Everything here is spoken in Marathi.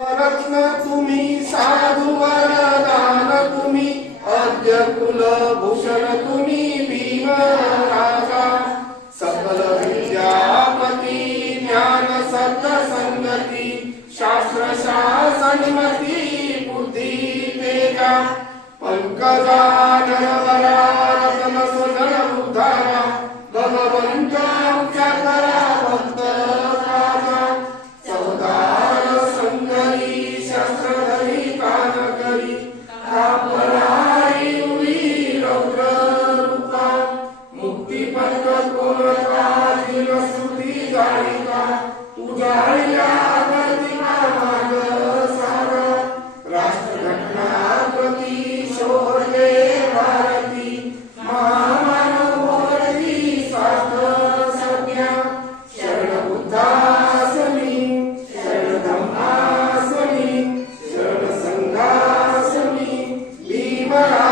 रत्न तुम्ही साधु वरदान तुम्ही अद्य कुलभूषण तुम्ही भीम राजा. सकल विद्यापती ज्ञान सत्य संगती शास्त्र शासनमती बुद्धी तेजा. पंकजा नरवरा Tchau. uma